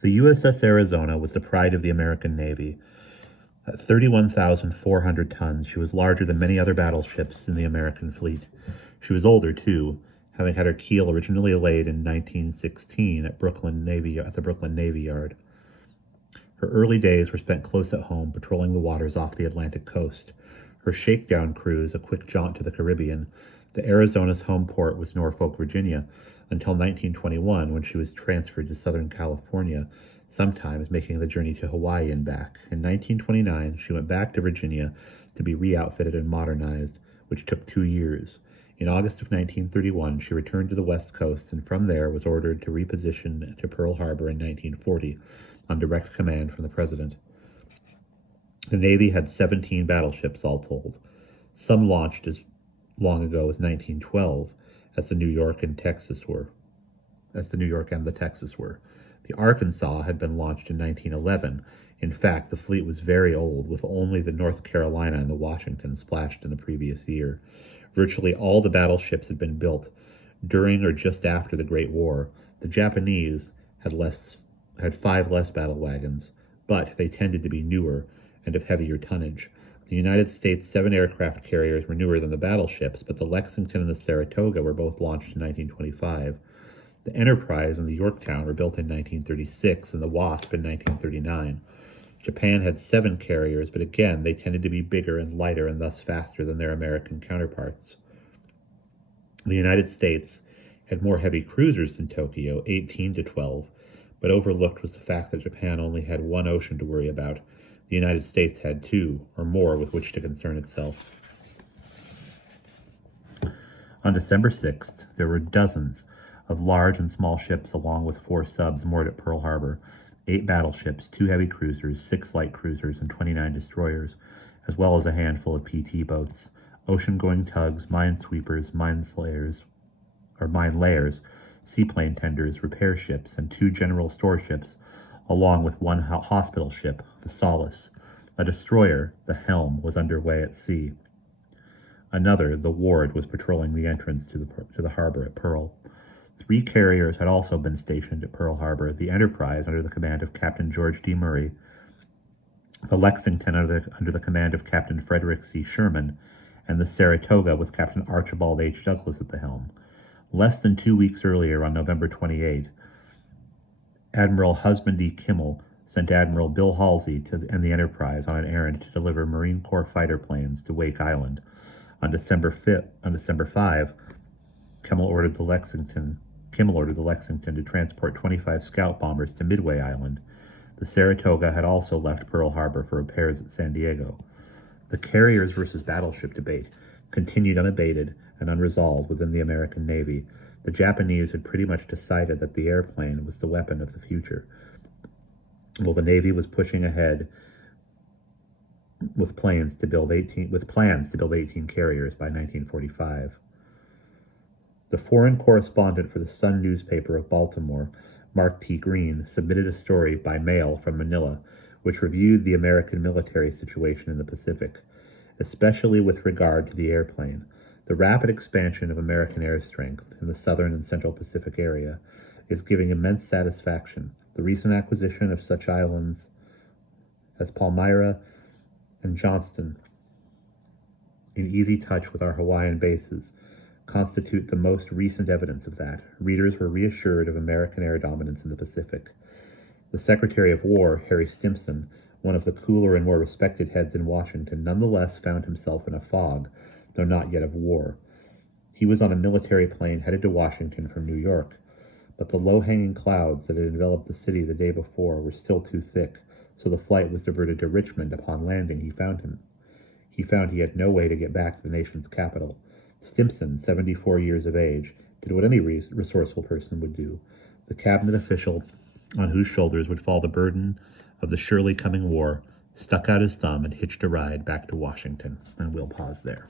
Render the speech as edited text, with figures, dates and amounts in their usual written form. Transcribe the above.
The USS Arizona was the pride of the American Navy. At 31,400 tons, she was larger than many other battleships in the American fleet. She was older, too, having had her keel originally laid in 1916 at the Brooklyn Navy Yard. Her early days were spent close at home, patrolling the waters off the Atlantic coast. Her shakedown cruise, a quick jaunt to the Caribbean. The Arizona's home port was Norfolk, Virginia, until 1921, when she was transferred to Southern California, sometimes making the journey to Hawaii and back. In 1929, she went back to Virginia to be re-outfitted and modernized, which took 2 years. In August of 1931, she returned to the West Coast, and from there was ordered to reposition to Pearl Harbor in 1940, on direct command from the President. The Navy had 17 battleships all told. Some launched as long ago as 1912, as the New York and the Texas were. The Arkansas had been launched in 1911. In fact, the fleet was very old, with only the North Carolina and the Washington splashed in the previous year. Virtually all the battleships had been built during or just after the Great War. The Japanese had 5 less battle wagons, but they tended to be newer and of heavier tonnage. The United States' 7 aircraft carriers were newer than the battleships, but the Lexington and the Saratoga were both launched in 1925. The Enterprise and the Yorktown were built in 1936, and the Wasp in 1939. Japan had 7 carriers, but again, they tended to be bigger and lighter and thus faster than their American counterparts. The United States had more heavy cruisers than Tokyo, 18 to 12, but overlooked was the fact that Japan only had 1 ocean to worry about. The United States had 2 or more with which to concern itself. On December 6th, there were dozens of large and small ships along with 4 subs moored at Pearl Harbor, 8 battleships, 2 heavy cruisers, 6 light cruisers, and 29 destroyers, as well as a handful of PT boats, ocean-going tugs, minesweepers, mine layers, seaplane tenders, repair ships, and 2 general store ships, along with 1 hospital ship, the Solace. A destroyer, the Helm, was underway at sea. Another, the Ward, was patrolling the entrance to the harbor at Pearl. 3 carriers had also been stationed at Pearl Harbor: the Enterprise, under the command of Captain George D. Murray, the Lexington, under the command of Captain Frederick C. Sherman, and the Saratoga, with Captain Archibald H. Douglas at the helm. Less than 2 weeks earlier, on November 28, Admiral Husband E. Kimmel sent Admiral Bill Halsey and the Enterprise on an errand to deliver Marine Corps fighter planes to Wake Island. On December 5, Kimmel ordered the Lexington to transport 25 scout bombers to Midway Island. The Saratoga had also left Pearl Harbor for repairs at San Diego. The carriers versus battleship debate continued unabated and unresolved within the American Navy. The Japanese had pretty much decided that the airplane was the weapon of the future, while the Navy was pushing ahead with plans to build 18 carriers by 1945. The foreign correspondent for the Sun newspaper of Baltimore, Mark T. Green, submitted a story by mail from Manila, which reviewed the American military situation in the Pacific, especially with regard to the airplane. The rapid expansion of American air strength in the southern and central Pacific area is giving immense satisfaction. The recent acquisition of such islands as Palmyra and Johnston, in easy touch with our Hawaiian bases, constitute the most recent evidence of that. Readers were reassured of American air dominance in the Pacific. The Secretary of War, Harry Stimson, one of the cooler and more respected heads in Washington, nonetheless found himself in a fog, though not yet of war. He was on a military plane headed to Washington from New York, but the low-hanging clouds that had enveloped the city the day before were still too thick, so the flight was diverted to Richmond. Upon landing, he found he had no way to get back to the nation's capital. Stimson, 74 years of age, did what any resourceful person would do. The cabinet official on whose shoulders would fall the burden of the surely coming war stuck out his thumb and hitched a ride back to Washington. And we'll pause there.